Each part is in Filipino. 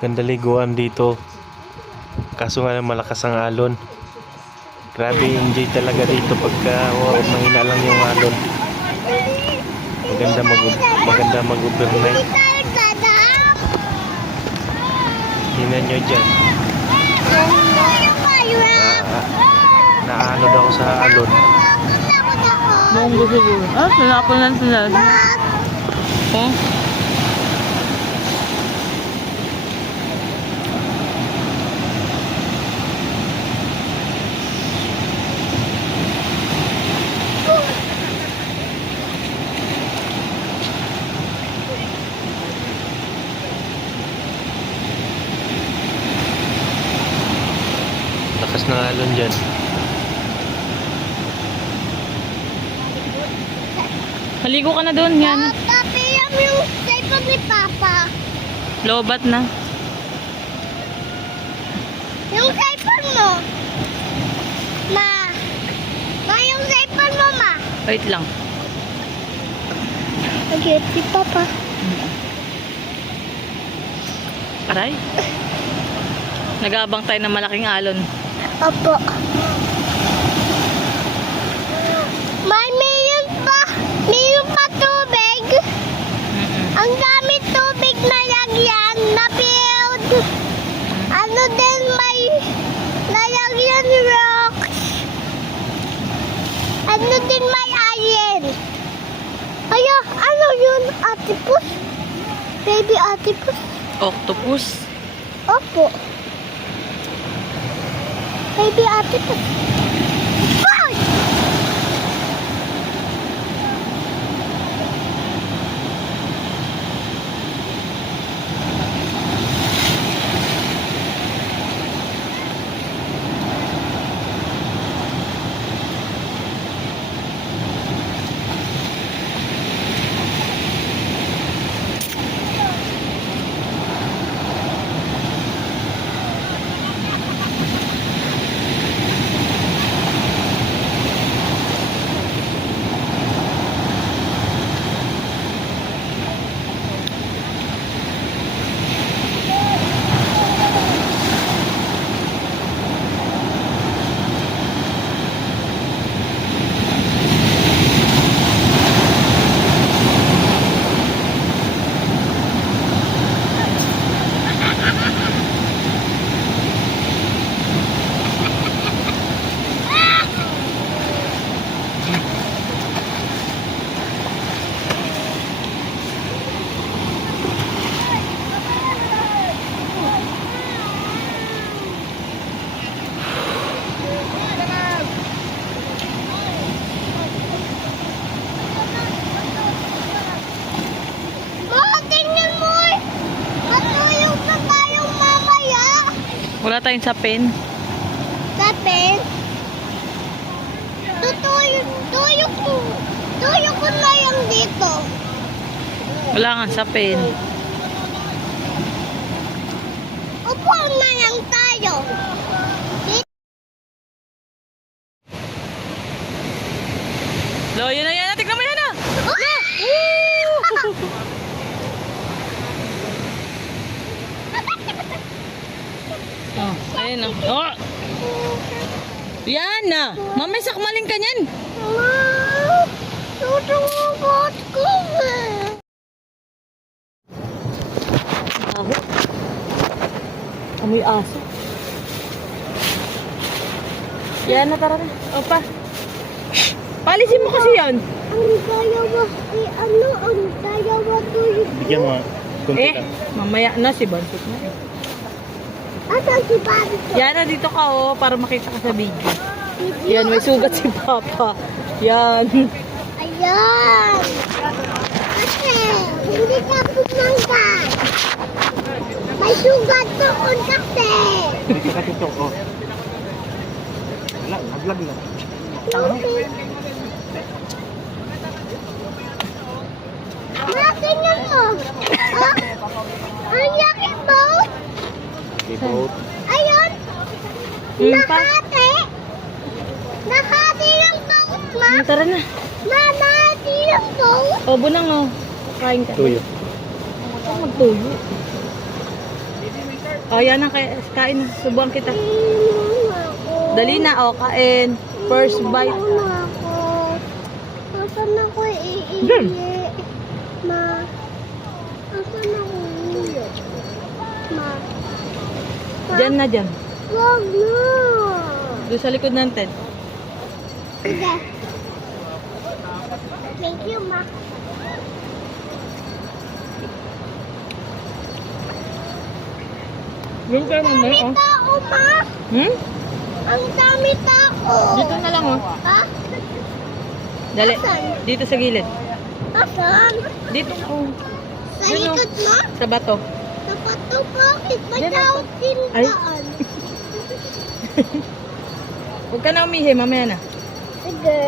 Ganda liguan dito. Kaso nga lang malakas ang alon. Grabe, enjoy talaga dito pagka mahina lang yung alon. Maganda mag-overnight. Tingnan nyo dyan. Naanod ako sa alon. Munggo siguro. Sinapon lang sila. Oh? Lakas ng alon dyan. Maligo ka na doon, yan. Tapi yung cellphone ni Papa. Lobat na. Yung cellphone mo. Ma. Ma, yung cellphone mo, ma. Wait lang. Okay, si Papa. Aray. Nag-aabang tayo ng malaking alon. Opo. May mayroon pa tubig. Ang dami tubig na lagyan na build. Ano din may lalagyan rocks. Ano din may alien. Kaya, ano yun? Octopus? Baby octopus? Octopus. Opo. Baby octopus. Ay! Wala tayong sapin. Tapos, tuyo ko na yung dito. Wala nga sapin. Upo na lang tayo. Lo, yun na yan. Tignan mo yan ah. Oh, ayun oh. Oh. Yan na. Mamay sakmalin ka niyan. Ma, tutungkot ko eh. Amoy aso. Yan na, tara na. Opa. Palisin mo kasi yan. Ang dalawa, ang dalawa tuyo. Bigyan mo. Mamaya na si Bansot na. Asan si Bobby ko? Yan na, dito ka oh, para makita ka sa video. Yan, may sugat si Papa. Yan. Ayan. Kasi, hindi ka pumunta. May sugat doon kasi. Hindi ka ito. Oh. Wala, naglag lang. Tingnan mo. Oh, ang laki mo. Boat. Ayun. Yun pa. Nakati. Nakati yung boat, ma. Tara na. Nakati yung boat. O, bunang oh. Kain ka. Tuyo. Magtuyo. O, yan ang kain. Subuhan kita. Ako. Dali na, o, kain. First bite. Ako. Asan ako iiye? Ma. Asan ako iiye? Ma. Diyan na, diyan. Wag na. Doon sa likod ng tent. Sige. Thank you, ma. Yung ka naman, Dami oh. tao, ma. Hmm? Ang dami tao. Dito na lang, oh. Ha? Dali. Asan? Dito sa gilid. Asan? Dito, oh. Sa Yan, oh. likod mo? Sa bato. Dapat to, bakit? Ba't Yan, ako Ay. tintaan? Huwag ka na umihi, mamaya na. Sige.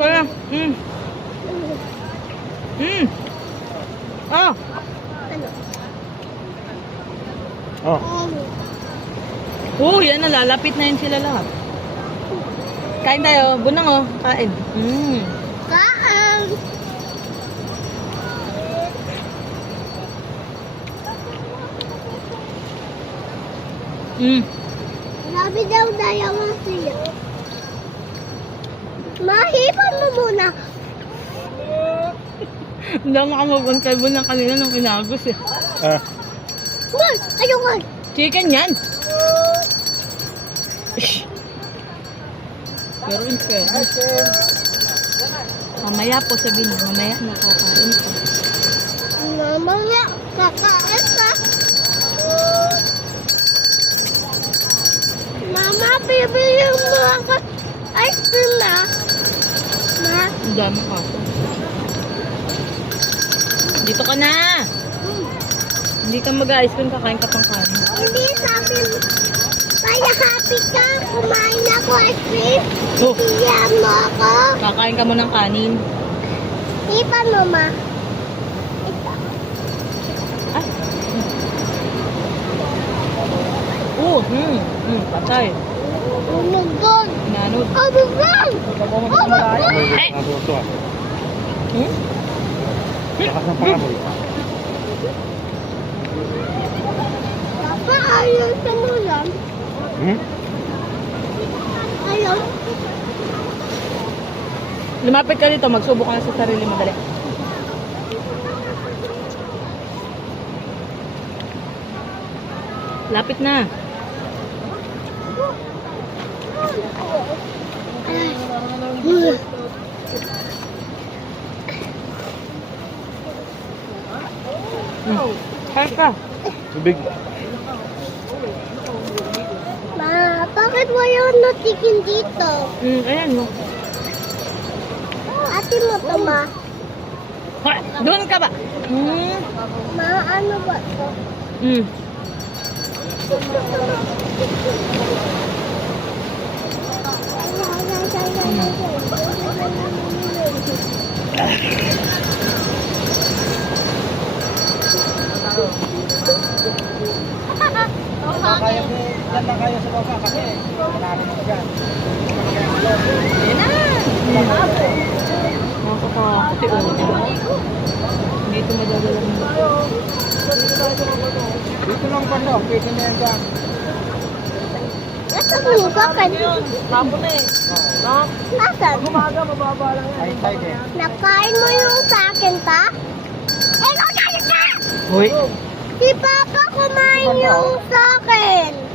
Wala. Oh, Ano? Oh, yan na, lalapit na yun sila lahat. Kain tayo, bunang, oh. Kain. Kaan. Grabe daw dayawang siya. Mahipan mo muna. Hindi ako makamagpantay bunang kanina nung inagos, eh. ah, Man, ayoko. Chicken yan. Pero in fairness. Mamaya po sabihin niyo, mamaya na kakain ko. Mamaya, kakain ka. Mama, bibili mo ako ice cream na. Ma, Ang dami pa ako. Dito ka na! Hindi ka mag-ice cream, kakain ka pang kanin. hindi sabi mo. Kaya happy ka, kumain ako ice cream. Oh, Iyan mo ako. kakain ka mo ng kanin. Ipan mo, ma. Ito. Ay. Patay. Oh my God. Nanod. Oh my God. Oh my God. nabuto ah. Hmm? Lakas ng pangamoy. Papa, ayaw sa nulan. Ayaw. Lumapit ka dito, magsubok ka na sa sarili mo, dali. Lapit na. Kain ka. Tubig. Ma, bakit wala na chicken dito? Ayan mo. Ate mo to, ma. Doon ka ba? Ma, ano ba to? Yan lang kayo sa baba kasi marami na dyan. Ayan na. Nakakapati ulo. Hindi ito madadala mo. Dito lang pa no, pwede na yan dyan. Nasaan mo yung sakin? Tapo na eh. Nasaan? Ay, side eh. Nakain mo yung sakin, ta? Eh, kung saan ka? Hoy. Si Papa kumain yung sakin.